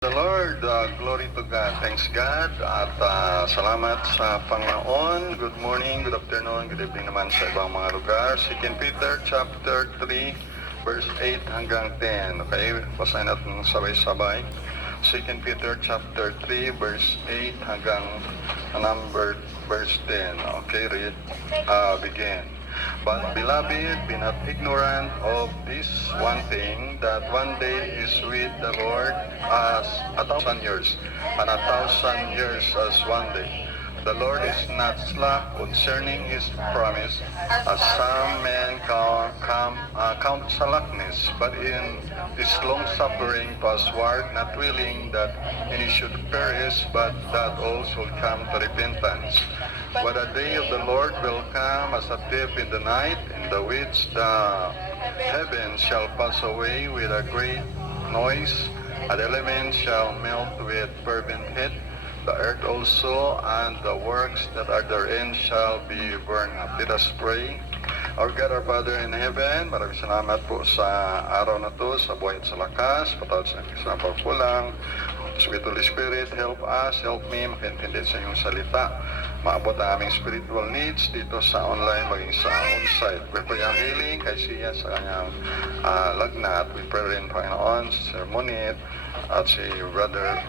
The Lord, glory to God. Thanks God at salamat sa Panginoon. Good morning, good afternoon, good evening naman sa ibang mga lugar. 2 Peter chapter 3 verse 8 hanggang 10. Okay, basahin natin sabay-sabay. 2 Peter chapter 3 verse 8 hanggang verse 10. Okay, read, begin. But beloved, be not ignorant of this one thing, that one day is with the Lord as 1,000 years, and 1,000 years as one day. The Lord is not slack concerning His promise, as some men count slackness, but in His long-suffering pasward, not willing that any should perish, but that all should come to repentance. But the day of the Lord will come as a thief in the night, in the which the heavens shall pass away with a great noise, and the elements shall melt with fervent heat. The earth also and the works that are therein shall be burned up. Let us pray. Our God, our Father in heaven, maraming salamat po sa araw na to, sa buhay at sa lakas, patawad sa isang pagkulang. Sweet Holy Spirit, help us, help me, makaintindi sa iyong salita. Maabot ang aming spiritual needs dito sa online, maging sa on-site. We pray ang healing kay siya sa kanyang lagnat. We pray rin, Panginoon, sa Sir Monit at si Brother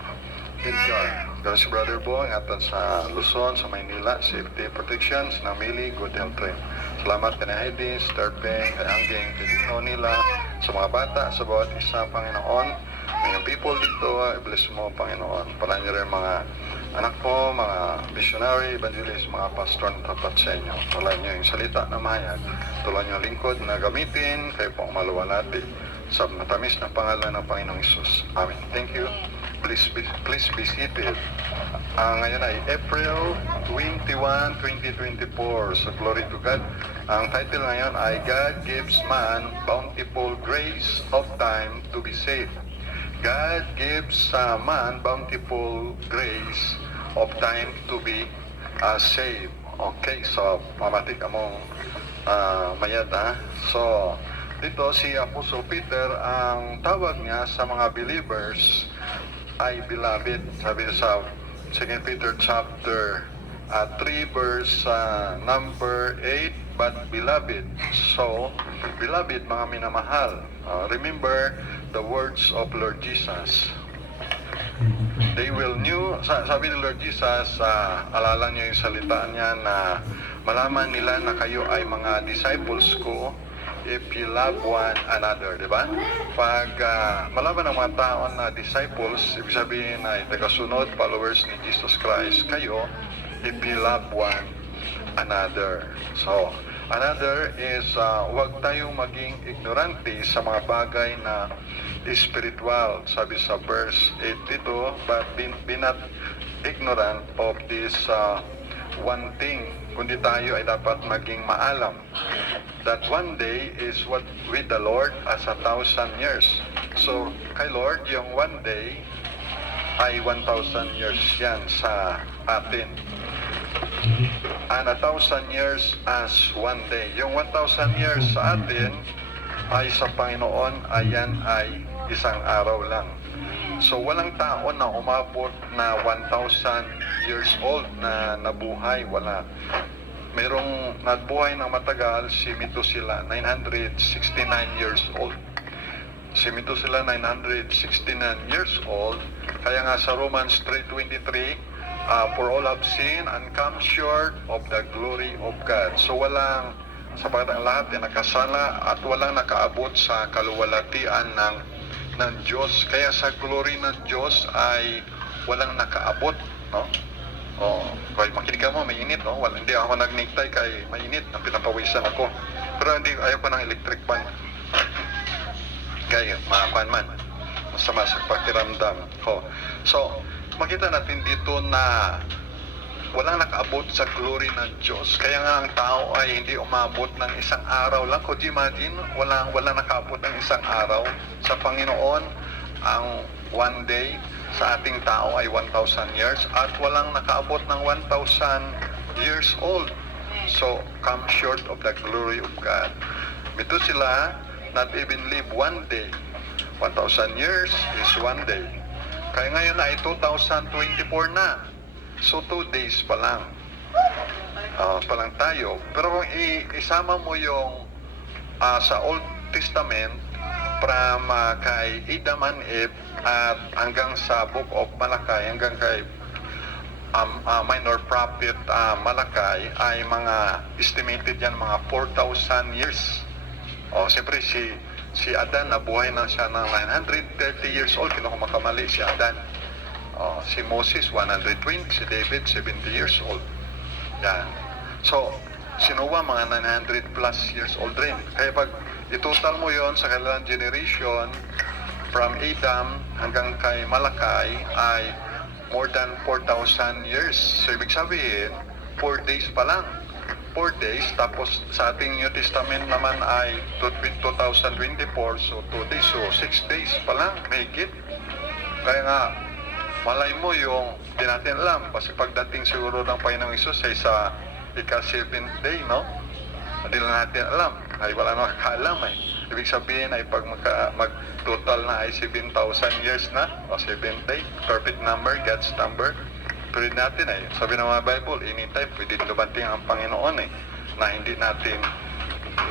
Edgar. Pero si Brother Bo, ingatan sa Luzon, sa Maynila, safety protection, sa Namili, good health rin. Salamat kay Heidi, Star Peng, kay Angging, kay Dino nila, sa mga bata, sa bawat isa, Panginoon. Mga people dito, i-bless mo, Panginoon. Pala niyo rin mga anak mo, mga missionary, evangelist, mga pastor na tapat sa inyo. Pala niyo yung salita na mahayag. Tulad niyo lingkod na gamitin, kayo pong maluwalhati sa matamis na pangalan ng Panginoong Isus. Amen. Thank you. Please be seated. Ngayon ay April 21, 2024. So glory to God. Ang title ngayon ay God Gives Man Bountiful Grace of Time to be Saved. God gives man bountiful grace of time to be saved. Okay, so mamatik among mayat ha. So dito si Apostle Peter, ang tawag niya sa mga believers ay beloved. Sabi sa 2 Peter chapter 3 verse number 8, but beloved. So, beloved, mga minamahal. Remember the words of Lord Jesus. They will knew, sabi ni Lord Jesus, alala niyo yung salita niya na malaman nila na kayo ay mga disciples ko if you love one another, di ba? Pag malaman ng mga tao na disciples, ibig sabihin ay tagasunod, followers ni Jesus Christ, kayo, if you love one another. So, another is, huwag tayong maging ignorante sa mga bagay na spiritual. Sabi sa verse 8 dito, but be not ignorant of this one thing, kundi tayo ay dapat maging maalam that one day is what with the Lord as 1,000 years. So, kay Lord, yung one day ay 1,000 years yan sa atin. And 1,000 years as one day. Yung 1,000 years sa atin ay sa Panginoon, ayan ay isang araw lang. So, walang tao na umabot na 1,000 years old na nabuhay. Wala. Merong nagbuhay ng matagal, si Methuselah, 969 years old. Si Methuselah, 969 years old. Kaya nga sa Romans 3:23, for all have sinned and come short of the glory of God. So, walang, sapagat ang lahat ay nakasala at walang nakaabot sa kaluwalhatian ng Diyos. Kaya sa glory ng Diyos ay walang nakaabot, no? Kaya makinig mo, may init, no? Hindi ako nagniktay kay mainit, ang pinapawisan ako. Pero hindi, ayaw ko ng electric fan. Kaya, makakuan man. Masama sa pakiramdam. So, makita natin dito na walang nakaabot sa glory ng Diyos. Kaya nga ang tao ay hindi umabot ng isang araw lang. Could you imagine? Walang nakaabot ng isang araw. Sa Panginoon, ang one day sa ating tao ay 1,000 years at walang nakaabot ng 1,000 years old. So, come short of the glory of God. Methuselah not even live one day. 1,000 years is one day. Kaya ngayon ay 2024 na. So 2 days pa lang. Pa lang tayo. Pero kung isama mo yung sa Old Testament from kay Adam and Eve at hanggang sa Book of Malakay, hanggang kay minor prophet Malakay, ay mga estimated yan mga 4,000 years. Siyempre si Adan nabuhay na siya ng 930 years old, kung makamali si Adan. Si Moses 120, si David 70 years old. Yan. So, si Noah mga 900 plus years old rin. Kaya pag itotal mo yon sa kailangan generation, from Adam hanggang kay Malakay ay more than 4,000 years. So, ibig sabihin, 4 days pa lang. 4 days, tapos sa ating New Testament naman ay 2024, so 2 days, so 6 days pa lang, mahigit. Kaya nga, malay mo yung, di natin alam, kasi pagdating siguro ng Panginoong Isus ay sa ika-7th day, no? Hindi lang natin alam, ay wala nang nakakaalam eh. Ibig sabihin ay pag mag-total na ay 7,000 years na, o 7th day, perfect number, God's number. Pero natin eh, sabi ng mga Bible, anytime pwede dumating ang Panginoon eh, na hindi natin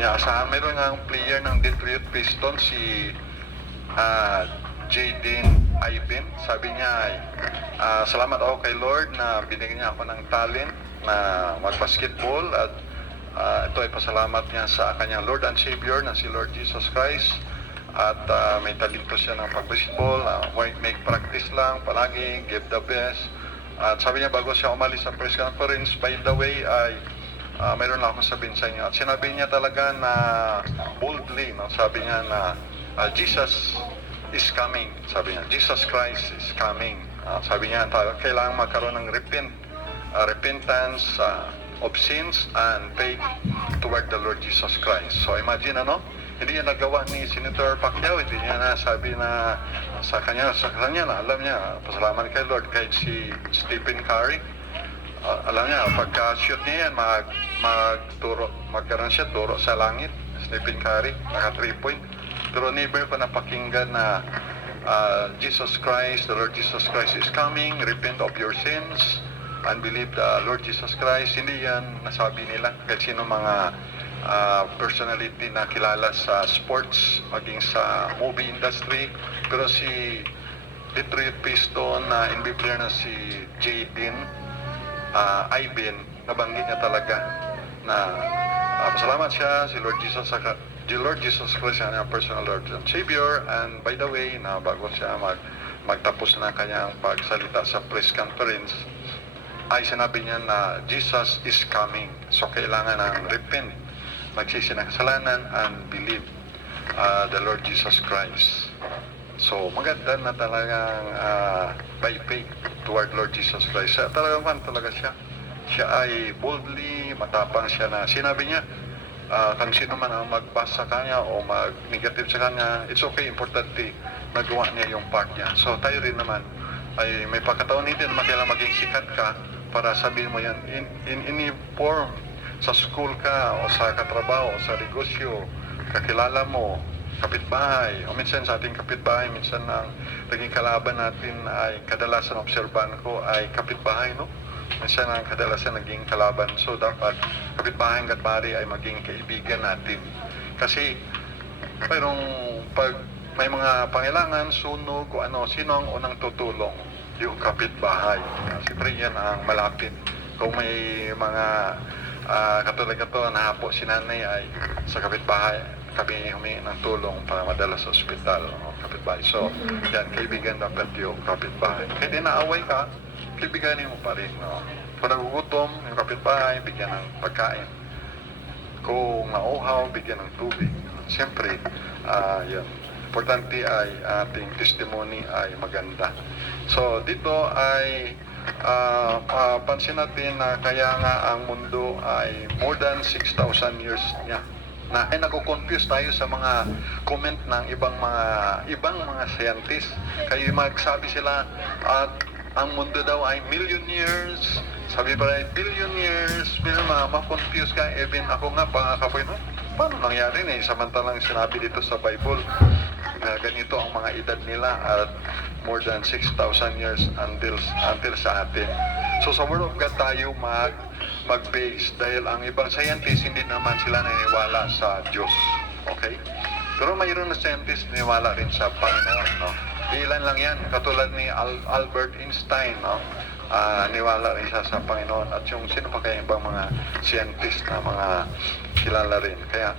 inaasahan. Meron nga ang player ng Detroit Pistons, si Jaden Iben. Sabi niya ay, salamat ako kay Lord na binigyan niya ako ng talent na mag-basketball at ito ay pasalamat niya sa kanyang Lord and Savior na si Lord Jesus Christ. At may talento siya ng pag-basketball, make practice lang palagi, give the best. At sabi niya bago siya umalis sa press conference, by the way, ay mayroon lang akong sabihin sa inyo. At sinabi niya talaga na boldly, no? Sabi niya na Jesus is coming. Sabi niya, Jesus Christ is coming. Sabi niya, kailangan magkaroon ng repentance of sins and faith toward the Lord Jesus Christ. So imagine, hindi niya nagawa ni Senator Pacquiao, hindi niya nasabi na sa kanya na alam niya, pasalamat kay Lord. Kahit si Stephen Curry, alam niya, pagka-shoot niya yan, magkaroon siya turo sa langit. Stephen Curry, naka 3 point. Pero never ko napakinggan na Jesus Christ, the Lord Jesus Christ is coming, repent of your sins, and believe the Lord Jesus Christ. Hindi yan nasabi nila. Kahit sino mga personality na kilala sa sports, maging sa movie industry. Pero si Detroit Piston na NBA player na si Jaden Iben, nabanggit niya talaga na pasalamat siya si Lord Jesus Christ ang personal Lord and Savior. And by the way, na bago siya magtapos na kanyang pagsalita sa press conference, ay sinabi niya na Jesus is coming. So kailangan ng repent, magsisi ng kasalanan, and believe the Lord Jesus Christ. So maganda na talagang by faith toward Lord Jesus Christ. Talagang fan talaga siya. Siya ay boldly, matapang siya na sinabi niya, kung sino man ang magbasa kanya o mag-negative sa kanya, it's okay, importante nagawa niya yung part niya. So tayo rin naman ay may pagkataon hindi naman kailangan maging sikat ka para sabihin mo yan in any form, sa school ka o sa katrabaho o sa negosyo, kakilala mo, kapitbahay, o minsan sa ating kapitbahay, minsan ang naging kalaban natin ay kadalasan obserban ko ay kapitbahay, no? Minsan ang kadalasan naging kalaban. So dapat kapitbahay hanggat maaari ay maging kaibigan natin. Kasi mayroong pag may mga pangailangan, sunog o sino ang unang tutulong? Yung kapitbahay. Siyempre yan ang malapit. Kung may mga katulad ito, nahapo si nanay ay sa kapitbahay, kami humingi ng tulong para madala sa ospital, kapitbahay. So, yan, kaibigan dapat yung kapitbahay. Kaya di naaway ka, kaibiganin mo pa rin. No? Kung nagugutom, yung kapitbahay, bigyan ng pagkain. Kung nauhaw, bigyan ng tubig. Siyempre, yan. Importante ay ating testimony ay maganda. So, dito ay pansin natin na kaya nga ang mundo ay more than 6,000 years niya na ay nako-confuse tayo sa mga comment ng ibang mga scientists. Kaya magsabi sila at ang mundo daw ay million years, sabi pa rin billion years, ma-confuse ka. Even ako nga pangakapoy, no? Paano nangyari na samantalang sinabi dito sa Bible na ganito ang mga edad nila at more than 6,000 years until sa atin. So sa Word of God tayo mag-base dahil ang ibang scientists hindi naman sila naniniwala sa Diyos. Okay? Pero mayroon na scientists naniniwala rin sa Panginoon. No? Ilan lang yan, katulad ni Albert Einstein. No? Niwala rin siya sa Panginoon. At yung sino pa kaya ibang mga scientist na mga kilala rin. Kaya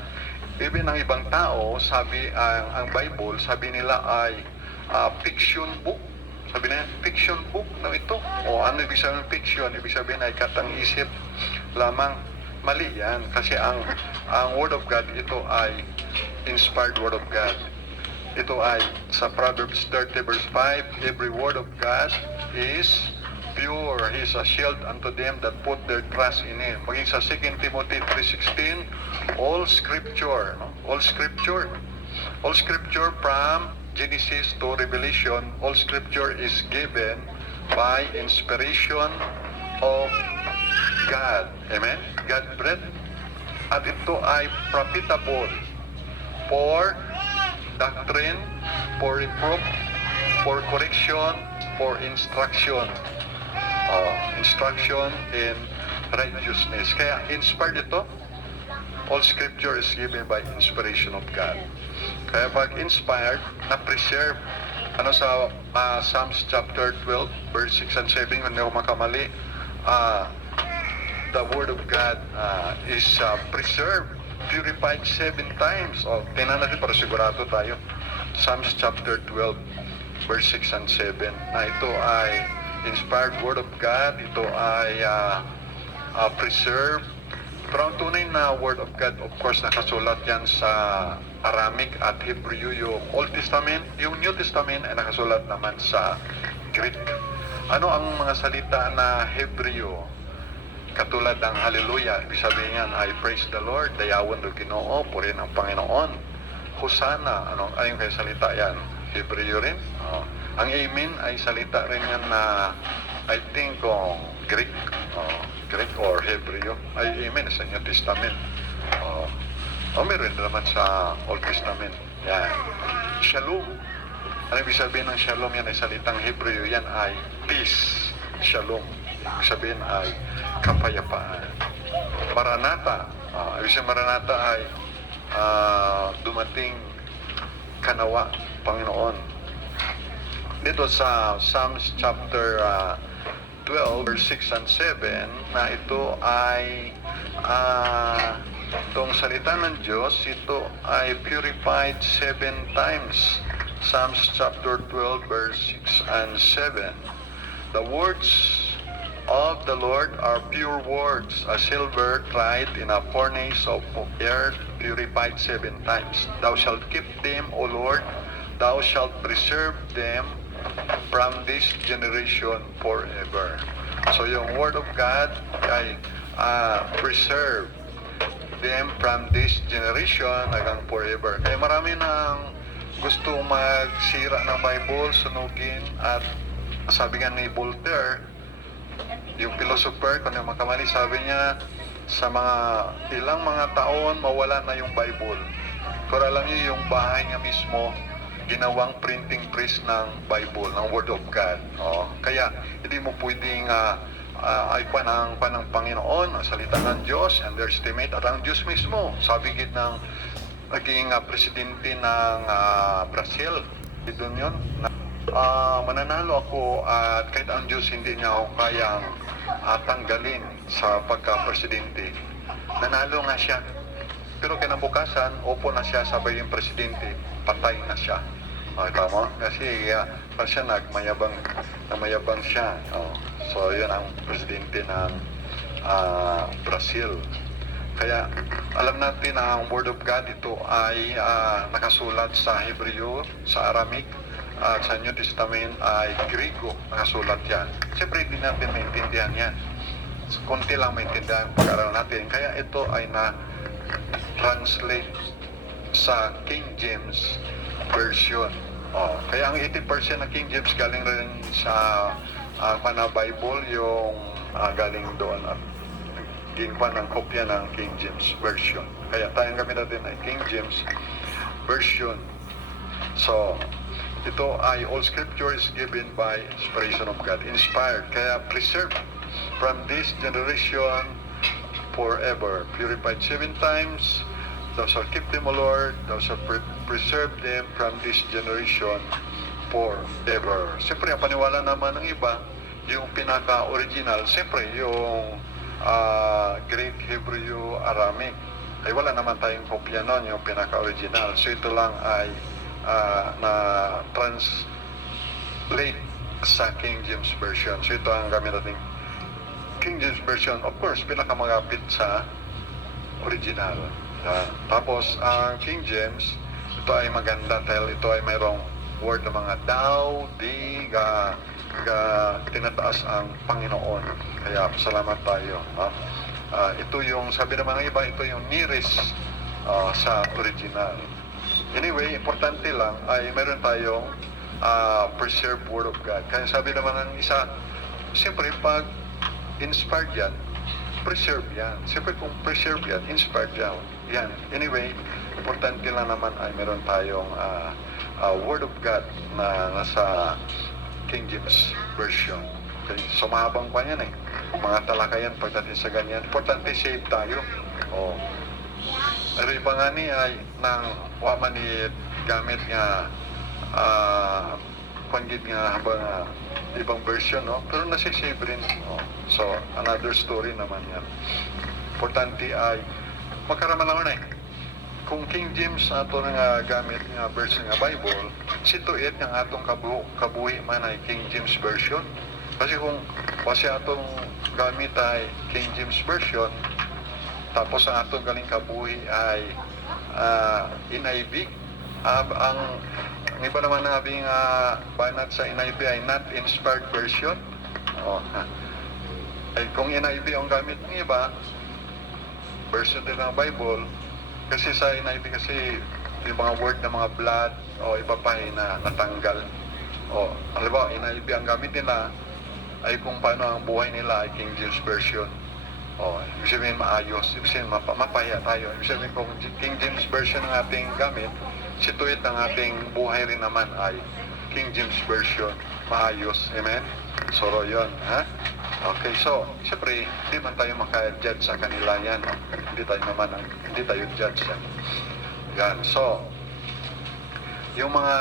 even ang ibang tao, sabi ang Bible, sabi nila ay fiction book. Sabi nila, fiction book na ito. O ano ibig sabihin ng fiction? Ibig sabihin ay katang-isip lamang. Mali yan. Kasi ang Word of God, ito ay inspired Word of God. Ito ay sa Proverbs 30 verse 5, every word of God is pure. He is a shield unto them that put their trust in Him. Maging sa 2 Timothy 3:16, all scripture, no? All scripture from Genesis to Revelation, all scripture is given by inspiration of God. Amen? God breathed. At ito ay profitable for doctrine, for reproof, for correction, for instruction. Instruction in righteousness. Kaya inspired ito. All scripture is given by inspiration of God. Kaya pag inspired, na-preserve. Ano sa Psalms chapter 12, verse 6 and 7, hindi ako makamali, the Word of God is preserved, purified 7 times. Tingnan natin para sigurado tayo. Psalms chapter 12, verse 6 and 7, na ito ay inspired Word of God, ito ay preserved. Pero ang tunay na Word of God, of course, nakasulat yan sa Aramaic at Hebrew, yung Old Testament. Yung New Testament ay nakasulat naman sa Greek. Ano ang mga salita na Hebrew? Katulad ng Hallelujah, ibig sabihin yan ay Praise the Lord, dayawan do Ginoo, purihin ang Panginoon. Hosanna, ayun kaya salita yan? Hebrew rin. Ang Amen ay salita rin yan na I think Greek, Greek or Hebrew. Ay Amen sa New Testament. Meron naman sa Old Testament. Yan. Shalom. Ano ibig sabihin ng shalom? Yan ay salitang Hebrew. Yan ay peace. Shalom. Ibig sabihin ay kapayapaan. Maranatha. Ibig sabihin Maranatha ay dumating kanawa, Panginoon. Dito sa Psalms chapter 12, verse 6 and 7, na ito ay itong salita ng Diyos, ito ay purified 7 times. Psalms chapter 12, verse 6 and 7. The words of the Lord are pure words, a silver tried in a furnace of air, purified 7 times. Thou shalt keep them, O Lord, thou shalt preserve them from this generation forever. So yung Word of God ay preserve them from this generation hanggang forever. Kaya marami nang gusto magsira ng Bible, sunugin, at sabi nga ni Voltaire, yung philosopher, kung yung makamali, sabi niya, sa mga ilang mga taon, mawala na yung Bible. Pero alam niyo, yung bahay niya mismo, ginawang printing press ng Bible, ng Word of God. Kaya, hindi mo pwedeng ay panang Panginoon, ang salita ng Diyos, underestimate, at ang Diyos mismo, sabi gid ng naging presidente ng Brazil, doon yun, mananalo ako at kahit ang Diyos hindi niya ako kayang tanggalin sa pagka-presidente. Nanalo nga siya. Pero kinabukasan, opo na siya, sabay yung presidente, patay na siya. Tama? Kasi siya namayabang siya. So, yun ang presidente ng Brazil. Kaya, alam natin na ang Word of God ito ay nakasulat sa Hebrew, sa Aramaic, at sa New Testament ay Griego, nakasulat yan. Siyempre, hindi natin maintindihan yan. Kunti lang maintindihan pag-aral natin. Kaya ito ay na-translate sa King James Version. Kaya ang 80% ng King James galing rin sa Bible, yung galing doon at gingpan ng kopya ng King James Version. Kaya tayong gamit natin ay King James Version. So, ito ay all scripture is given by inspiration of God, inspired, kaya preserved from this generation forever, purified 7 times. Thou shalt keep them, O Lord, thou shalt preserve them from this generation forever. Siyempre, ang paniwala naman ng iba, yung pinaka-original, siyempre, yung Greek, Hebrew, Aramaic. Ay wala naman tayong kopya nun, yung pinaka-original. So ito lang ay na-translate sa King James Version. So ito ang gamit natin. King James Version, of course, pinakamagapit sa original. Tapos, ang King James, ito ay maganda dahil ito ay mayroong word ng mga thou, thee, tinataas ang Panginoon. Kaya, salamat tayo. Ito yung, sabi naman ng iba, ito yung nearest sa original. Anyway, importante lang ay meron tayong preserved Word of God. Kaya sabi naman ng isa, siyempre, pag inspired yan, preserve yan. Siyempre kung preserve yan, inspired yan. Anyway, importante lang naman ay meron tayong Word of God na nasa King James Version. Okay? So mahabang pa yan eh. Mga talakayan pagdating sa ganyan. Importante save tayo. Oh. Pero iba nga ni ay nang waman ni gamit nga panggit nga habang ibang version, no? Pero nasisave rin. Oh. So, another story naman yan. Importante ay magkaraman lang na eh. Kung King James ato nga gamit nga version nga Bible, situit nga atong kabuhi man ay King James Version. Kasi kung kasi atong gamit ay King James Version, tapos ang atong galing kabuhi ay NIV, ang iba naman nabing banat sa NIV ay not inspired version. Ay kung NIV ang gamit ng iba, version din ng Bible, kasi sa NIV kasi yung mga word ng mga blood o iba pa na natanggal. Alam ba, NIV ang gamit nila ay kung paano ang buhay nila ay King James Version. Ibig sabihin maayos, ibig sabihin mapaya tayo. Ibig sabihin kung King James Version ang ating gamit, situit ang ating buhay rin naman ay King James Version, maayos. Amen? So, yun. Ha? Okay, so, siyempre, hindi man tayo maka-judge sa kanila yan. No? Hindi tayo judge yan. Yan. So, yung mga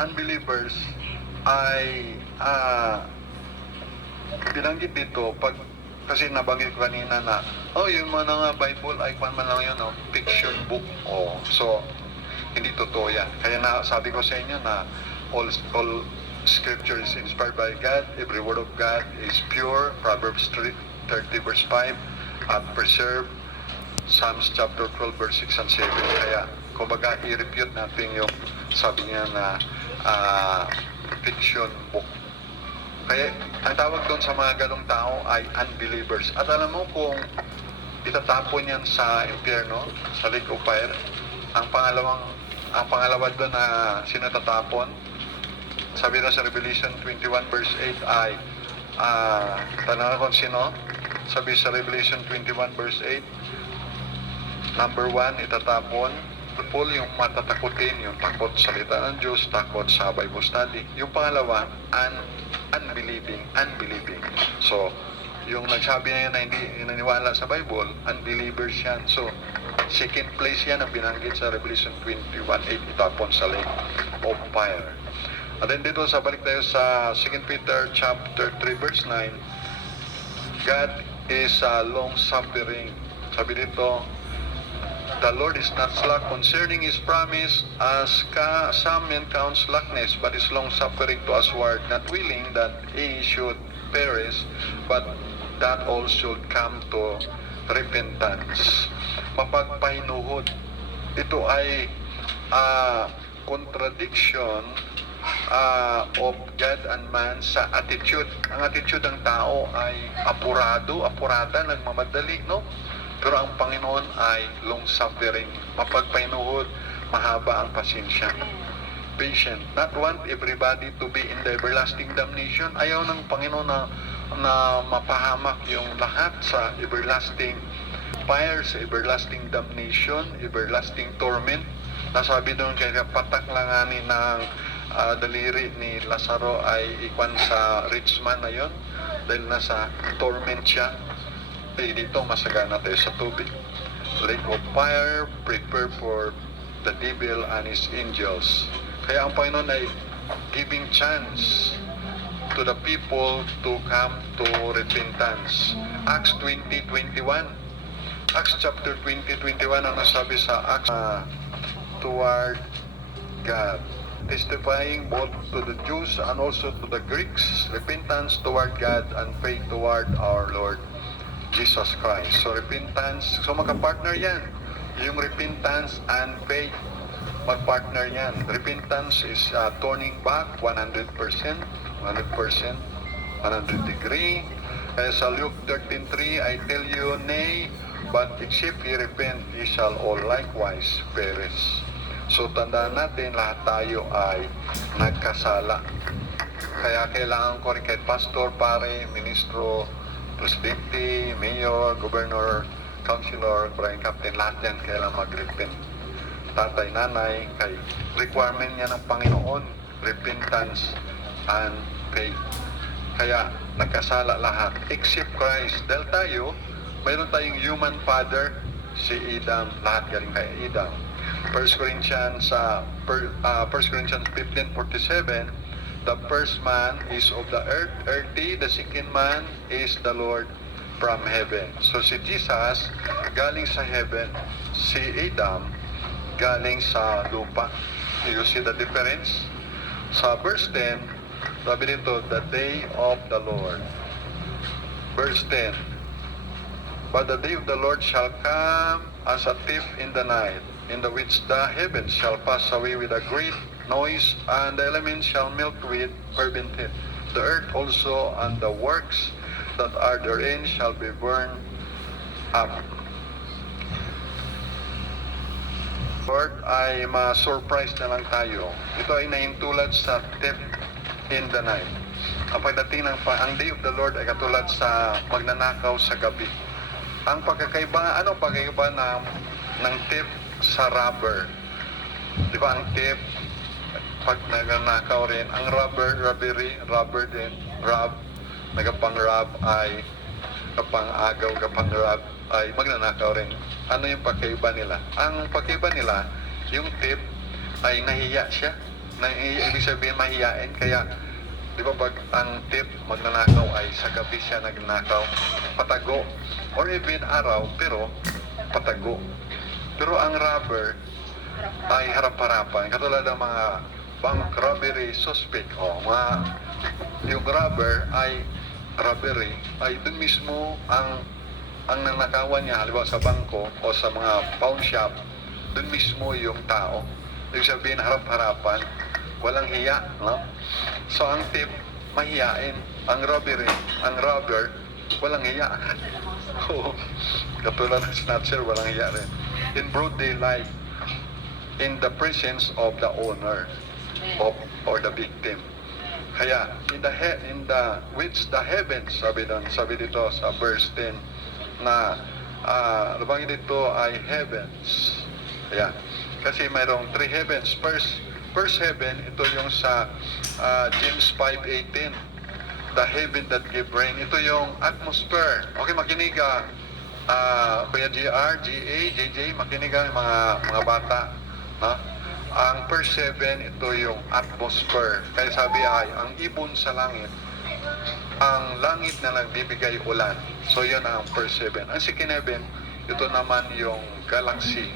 unbelievers ay binanggit dito kasi nabanggit ko kanina na yung mga Bible ay kung man lang yun, fiction book. So hindi totoo yan. Kaya sabi ko sa inyo na all scripture is inspired by God, every word of God is pure, Proverbs 30 verse 5, at preserve, Psalms chapter 12 verse 6 and 7. Kaya kumbaga i-refute natin yung sabi niya na fiction book. Kaya ang tawag doon sa mga ganong tao ay unbelievers. At alam mo kung itatapon yan sa impyerno, sa lake of fire, ang pangalawa doon na sinatatapon, sabi na sa Revelation 21 verse 8 ay tanong kung sino, sabi sa Revelation 21 verse 8, number 1, itatapon, full yung matatakutin, yung takot sa salita ng Diyos, takot sa Bible study. Yung pangalawa, unbelieving. So, yung nagsabi na yan na hindi naniwala sa Bible, unbelievers yan. So, second place yan ang binanggit sa Revelation 21:8, itapon sa lake of fire. At then dito, balik tayo sa 2 Peter chapter 3 verse 9, God is long-suffering. Sabi dito, the Lord is not slack concerning His promise, as some men count slackness, but is long-suffering to usward, not willing that he should perish, but that all should come to repentance. Mapagpahinuhod. Ito ay contradiction of God and man sa attitude. Ang attitude ng tao ay apurada, nagmamadali, no? Pero ang Panginoon ay long-suffering, mapagpahinuhod, mahaba ang pasensya. Patient. Not want everybody to be in the everlasting damnation. Ayaw ng Panginoon na mapahamak yung lahat sa everlasting fire, sa everlasting damnation, everlasting torment. Nasabi doon kaya patak lang ng daliri ni Lazaro ay ikwan sa rich man na yon dahil nasa torment siya. Dito masagana tayo sa tubig. Lake of fire prepared for the devil and his angels. Kaya ang Panginoon ay giving chance to the people to come to repentance. Acts 20:21. Acts chapter 20:21 ang nasabi sa Acts toward God, testifying both to the Jews and also to the Greeks, repentance toward God and faith toward our Lord Jesus Christ. So repentance, so magka-partner yan. Yung repentance and faith, mag-partner yan. Repentance is turning back 100%, 100 degree. Kaya sa Luke 13:3, I tell you, nay, but except ye repent, ye shall all likewise perish. So tandaan natin, lahat tayo ay nagkasala. Kaya kailangan ko rin kahit pastor, pare, ministro, presidente, mayor, governor, councilor, barangay captain, lahat yan kailangan mag-repent. Tatay, nanay, kay requirement niya ng Panginoon, repentance and faith. Kaya nagkasala lahat except Christ. Dahil tayo, mayroon tayong human father, si Adam, lahat galing kay Adam. 1 Corinthians 15:47, the first man is of the earth, earthy, the second man is the Lord from heaven. So si Jesus galing sa heaven, si Adam galing sa lupa. You see the difference? Sa verse 10, sabi dito, the day of the Lord. Verse 10, but the day of the Lord shall come as a thief in the night, in the which the heavens shall pass away with a great noise, and the elements shall melt with fervent heat. The earth also and the works that are therein shall be burned up. Lord, ay ma-surprise na lang tayo. Ito ay nahintulad sa thief in the night. Ang pagdating ang day of the Lord ay katulad sa magnanakaw sa gabi. Ang pagkakaiba, ano pagkakaiba ng thief sa robber? Di ba ang thief, pag nagnanakaw rin, ang robber din, nagapang-rob ay kapang-agaw, kapang-rob ay magnanakaw rin. Ano yung pagkaiba nila? Ang pagkaiba nila, yung thief ay nahiya siya. Ibig sabihin mahiyain. Kaya, di ba pag ang thief magnanakaw ay sa gabi siya nagnanakaw, patago. Or even araw, pero patago. Pero ang robber ay harap-harapan. Katulad ng mga bank robbery suspect. Yung robber ay robbery ay dun mismo ang nanakawan niya, halimbawa sa bangko o sa mga pawn shop, dun mismo yung tao. Ibig sabihin harap-harapan, walang hiya, no? So ang thief, mahiyain. Ang robber, walang hiya. Katulad ng snatcher, walang hiya rin. In broad daylight, in the presence of the owner or the victim. Kaya in the which the heavens, sabi dito sa verse 10 na labangin dito ay heavens. Kaya kasi mayroong three heavens. First heaven, ito yung sa James 5:18. The heaven that give rain. Ito yung atmosphere. Okay, makinig Kuya GR, GA, JJ, makinig mga bata. Ha? Ang first heaven, ito yung atmosphere. Kaya sabi ay, ang ibon sa langit, ang langit na nagbibigay ulan. So yun ang first heaven. Ang second heaven, ito naman yung galaxy,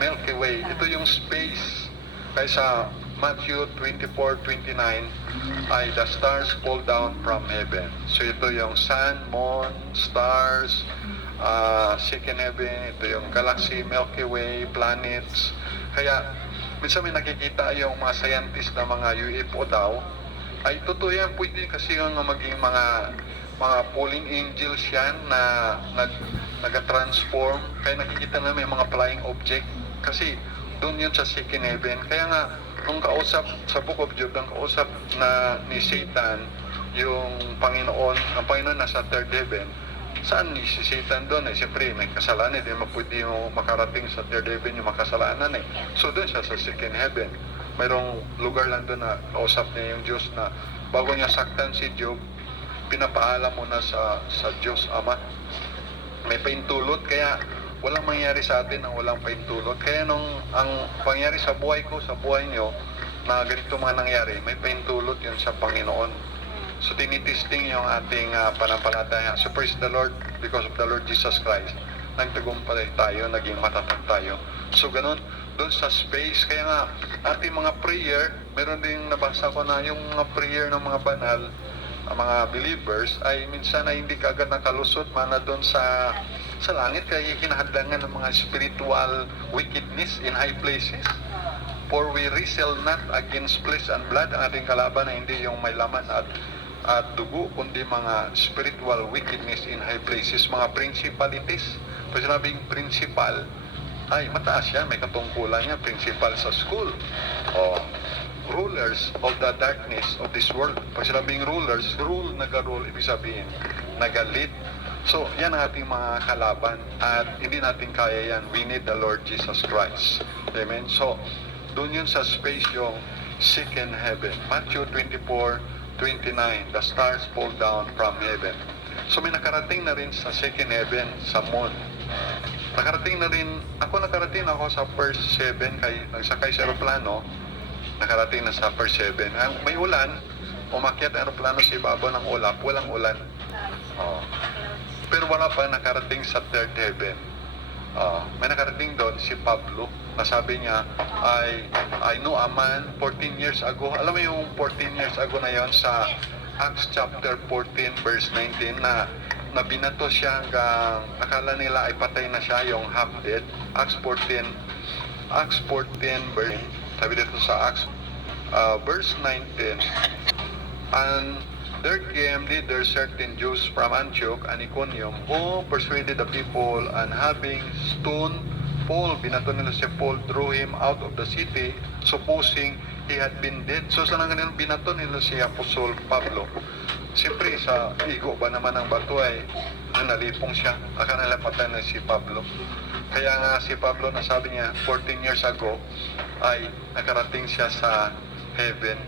Milky Way. Ito yung space. Kaya sa Matthew 24:29 ay the stars fall down from heaven. So ito yung sun, moon, stars, second heaven, ito yung galaxy, Milky Way, planets. Kaya minsan may nakikita yung mga scientist na mga UFO daw, ay totoo yan, pwede kasi nga maging mga fallen angels yan na nag-transform. Kaya nakikita na may mga flying object kasi doon yun sa second heaven. Kaya nga nung kausap sa Book of Job, ang kausap na ni Satan yung Panginoon, ang Panginoon nasa third heaven. Saan si Satan doon? Siyempre may kasalanan, hindi mo pwede mo makarating sa third heaven yung makasalanan . So doon siya sa second heaven. mayroong lugar lang doon na kausap niya yung Diyos na bago niya saktan si Job, pinapaalam mo na sa Diyos Ama. May paintulot, kaya walang mangyari sa atin ang walang paintulot. Kaya ang pangyari sa buhay ko, sa buhay nyo, na ganito mga nangyari, may paintulot yun sa Panginoon. So tinitesting yung ating panampalataya. So praise the Lord, because of the Lord Jesus Christ, nagtagumpay tayo, naging matatag tayo. So ganun, doon sa space, kaya nga ating mga prayer, meron din nabasa ko na yung mga prayer ng mga banal, ang mga believers, ay minsan ay hindi kaagad nakalusot mana doon sa langit, kaya hinahadlangan ng mga spiritual wickedness in high places. For we wrestle not against flesh and blood, ang ating kalaban na hindi yung may laman at dugo, kundi mga spiritual wickedness in high places, mga principalities. Pag sinabing principal, ay mataas yan, may katungkulan niya, principal sa school, o rulers of the darkness of this world. Pag sinabing rulers, rule, nag-rule, ibig sabihin, nag-lead. So, yan ang ating mga kalaban, at hindi natin kaya yan. We need the Lord Jesus Christ. Amen? So, doon yun sa space yung second heaven. Matthew 24:29, the stars fall down from heaven. So may nakarating na rin sa second heaven, sa moon. Nakarating ako sa first heaven, nagsakay sa aeroplano, nakarating na sa first heaven. May ulan, umakyat ang aeroplano sa ibabaw ng ulap, walang ulan. Pero wala pa nakarating sa third heaven. May nakarating doon si Pablo, na sabi niya, I know a man 14 years ago. Alam mo yung 14 years ago na yon sa Acts chapter 14 verse 19 na binato siya hanggang akala nila ay patay na siya, yung half dead. Acts 14 verse, sabi dito sa Acts verse 19, and there came leaders, certain Jews from Antioch and Iconium, who persuaded the people, and having stoned Paul, binato nila si Paul, drew him out of the city, supposing he had been dead. So sa nang binato nila si Apostol Pablo, siyempre sa igo ba naman ng bato ay nalipong siya, akala nila patay na si Pablo. Kaya nga si Pablo, na sabi niya 14 years ago ay nakarating siya sa heaven.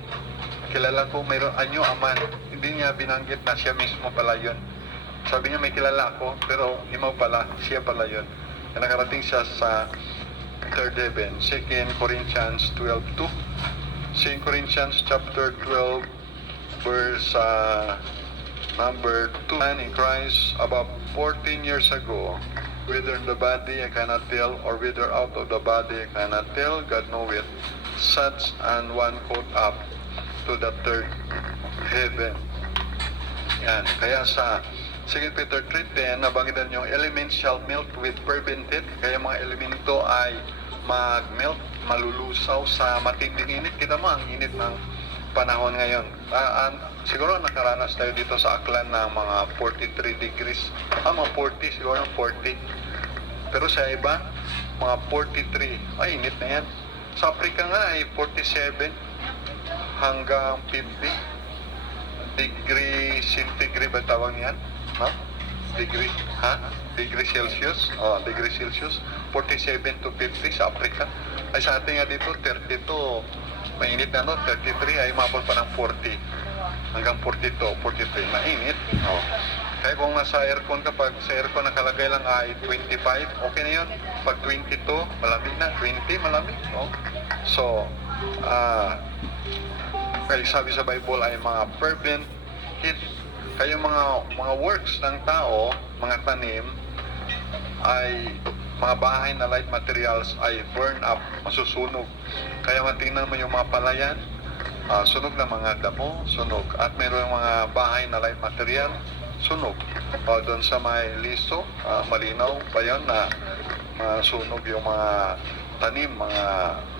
Kilala ko mayroon anyo aman, hindi niya binanggit na siya mismo pala yun. Sabi niya may kilala ako, pero imaw pala, siya pala yun. Nakarating siya sa third heaven. 2 Corinthians 12:2. 2 Corinthians chapter 12 verse number 2. Man in Christ about 14 years ago, whether in the body I cannot tell, or whether out of the body I cannot tell, God knoweth. Such an one caught up to the third heaven. Yan. Kaya sa 2 Peter 3:10, nabangitan yung elements shall melt with fervent heat. Kaya mga elemento ay mag-melt, malulusaw sa matinding init. Kita mo ang init ng panahon ngayon. Siguro nakaranas tayo dito sa Aklan ng mga 43 degrees. Mga 40, siguro 40. Pero sa iba, mga 43. Ay, init na yan. Sa Africa nga ay 47 hanggang 50 degree centigrade ba tawag niyan? No? Degree Celsius. Degree Celsius. 47 to 50 sa Africa. Ay sa atin nga dito, 32. Mainit na, no? 33 ay mabot pa ng 40. Hanggang 42, 43. Mainit. Kaya kung nasa aircon ka, pag sa aircon nakalagay lang ay 25, okay na yun. Pag 22, malamig na. 20, malamig. So, kaya sabi sa Bible ay mga fervent heat. Kaya mga works ng tao, mga tanim, ay mga bahay na light materials ay burn up, masusunog. Kaya matingnan mo yung mga palayan, sunog na mga damo, sunog. At meron yung mga bahay na light material, sunog. Doon sa may liso, malinaw pa yun na sunog yung mga tanim, mga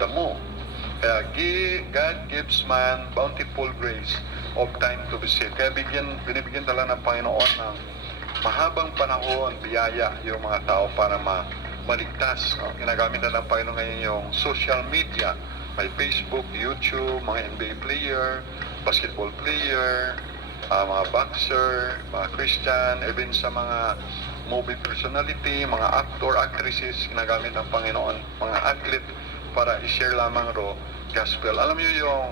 damo. Kaya God gives man bountiful grace of time to be saved. Kaya binibigyan talaga ng Panginoon ng mahabang panahon, biyaya yung mga tao para maligtas. Ginagamit na ng Panginoon ngayon yung social media. May Facebook, YouTube, mga NBA player, basketball player, mga boxer, mga Christian, even sa mga movie personality, mga actor, actresses, ginagamit ng Panginoon, mga athlete, para i-share lamang gospel. Alam niyo yung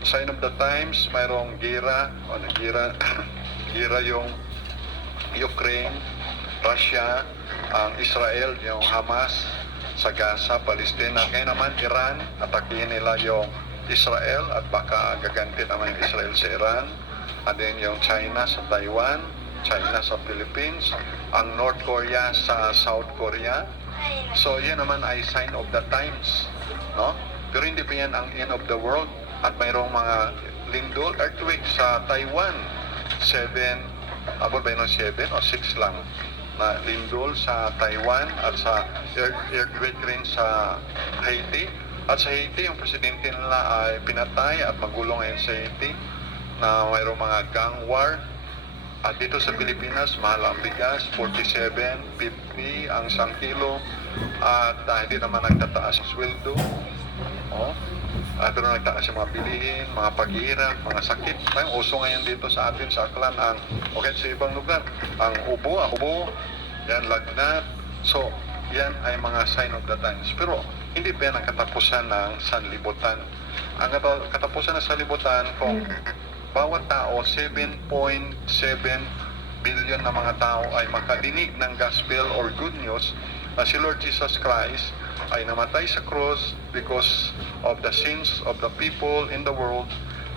sign of the times, mayroong gira, gira yung Ukraine, Russia, ang Israel, yung Hamas sa Gaza, Palestina. Ngayon naman, Iran, atakihin nila yung Israel at baka gaganti naman yung Israel sa Iran. And then yung China sa Taiwan, China sa Philippines, ang North Korea sa South Korea. So yan naman ay sign of the times, no? Pero hindi pa yan ang end of the world. At mayroong mga lindol, earthquake sa Taiwan, 7, abot ba yun 7 o 6 lang na lindol sa Taiwan at sa earthquake rin sa Haiti. At sa Haiti, yung presidente nila ay pinatay at magulo ngayon sa Haiti na mayroong mga gang war. At dito sa Pilipinas, mahal ang bigas, 47, 50 ang 1 kilo. At hindi naman nagtataas ang sweldo. Oh. At doon nagtaas yung mga bilihin, mga paghihirap, mga sakit. Ay, uso ngayon dito sa atin sa Aklan ang, okay, sa ibang lugar, ang ubo, yan, lagnat. So, yan ay mga sign of the times. Pero, hindi pa yan ang katapusan ng sanlibutan. Ang katapusan ng sanlibutan, kung bawat tao, 7.7 billion na mga tao ay makadinig ng gospel or good news na si Lord Jesus Christ ay namatay sa cross because of the sins of the people in the world,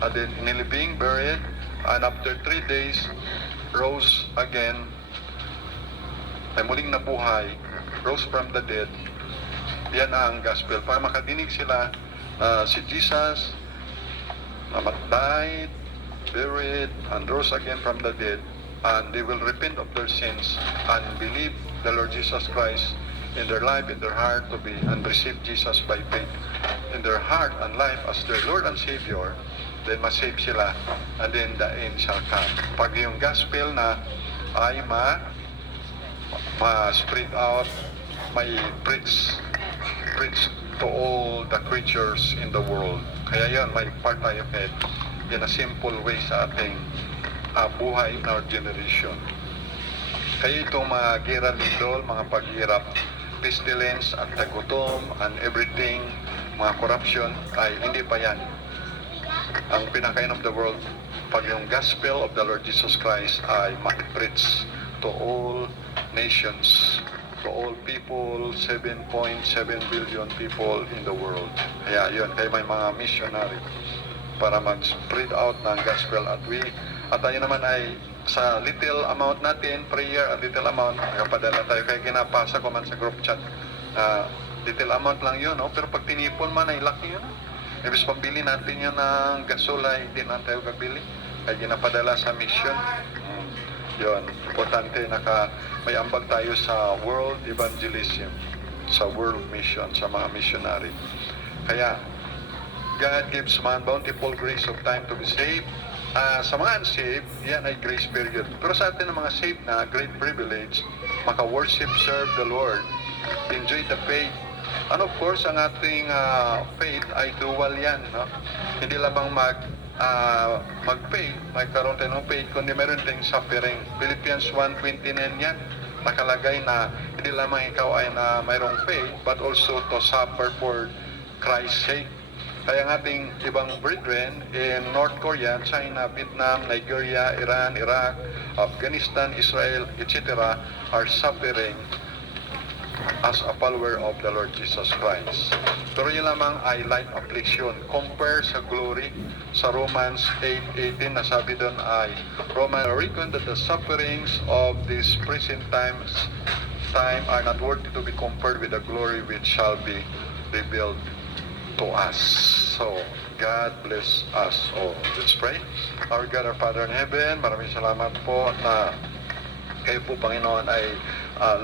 and then being buried, and after 3 days rose again, ay muling nabuhay, rose from the dead. Yan ang gospel. Para makadinig sila si Jesus died, buried, and rose again from the dead, and they will repent of their sins and believe the Lord Jesus Christ in their life, in their heart, to be and receive Jesus by faith in their heart and life as their Lord and Savior. Then masave sila, and then the end shall come. Pag yung gospel na ay ma-spread out, may preach to all the creatures in the world. Kaya yan, may part tayo kahit in a simple way sa ating buhay in our generation. Kaya itong mga gera lindol, mga paghirap, pestilence at tagutom and everything, mga corruption, ay hindi pa yan. Ang pinaka-end of the world, pag yung gospel of the Lord Jesus Christ ay ma-preach to all nations, to all people, 7.7 billion people in the world. Kaya yun, kaya may mga missionary para mag-spread out ng gospel at tayo naman ay sa little amount natin, prayer at little amount, nakapadala tayo. Kaya kinapasa ko man sa group chat, little amount lang yun, no? Pero pag tinipon man ay laki yun. Ibig pambili natin yun ng gasolay, hindi na tayo gabili. Kaya ginapadala sa mission. Yun, importante may ambag tayo sa world evangelism, sa world mission, sa mga missionary. Kaya, God gives man bountiful grace of time to be saved. Sa mga unsaved, yan ay grace period. Pero sa atin ng mga saved na, great privilege, maka-worship, serve the Lord, enjoy the faith. And of course, ang ating faith ay dual yan. No? Hindi lamang mag-faith, magkaroon tayo ng faith, kundi meron tayong suffering. Philippians 1:29 yan, nakalagay na hindi lamang ikaw ay na mayroong faith, but also to suffer for Christ's sake. Kaya ang ating ibang brethren in North Korea, China, Vietnam, Nigeria, Iran, Iraq, Afghanistan, Israel, etc. are suffering as a follower of the Lord Jesus Christ. Pero yun lamang ay light affliction. Compare sa glory sa Romans 8:18 na sabi doon ay Romans reckon that the sufferings of this present time are not worthy to be compared with the glory which shall be revealed to us. So, God bless us all. Let's pray. Our God, our Father in heaven, maraming salamat po na kayo po, Panginoon, ay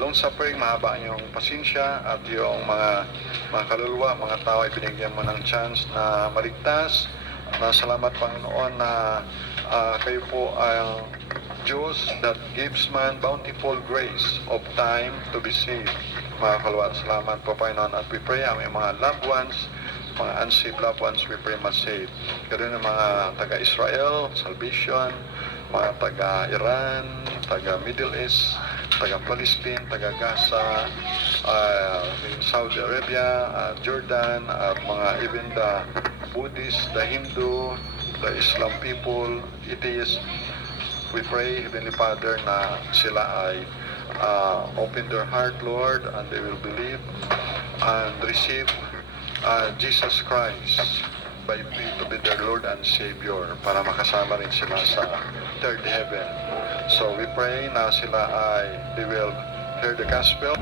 long suffering, mahaba ang iyong pasensya at yung mga kaluluwa, mga tao ay binigyan mo ng chance na maligtas. Salamat, Panginoon, na kayo po ang Diyos that gives man bountiful grace of time to be saved. Mga kaluluwa, salamat po, Panginoon, at we pray ang mga loved ones, mga unsaved loved ones, we pray ma-save. Ganoon ang mga taga-Israel, salvation, mga taga-Iran, taga-Middle East, taga-Palestine, taga-Gaza, in Saudi Arabia, Jordan, at mga even the Buddhist, the Hindu, the Islam people, atheists. We pray, Heavenly Father, na sila ay open their heart, Lord, and they will believe and receive Jesus Christ by faith to be their Lord and Savior para makasama rin sila sa third heaven. So we pray na sila ay they will hear the gospel.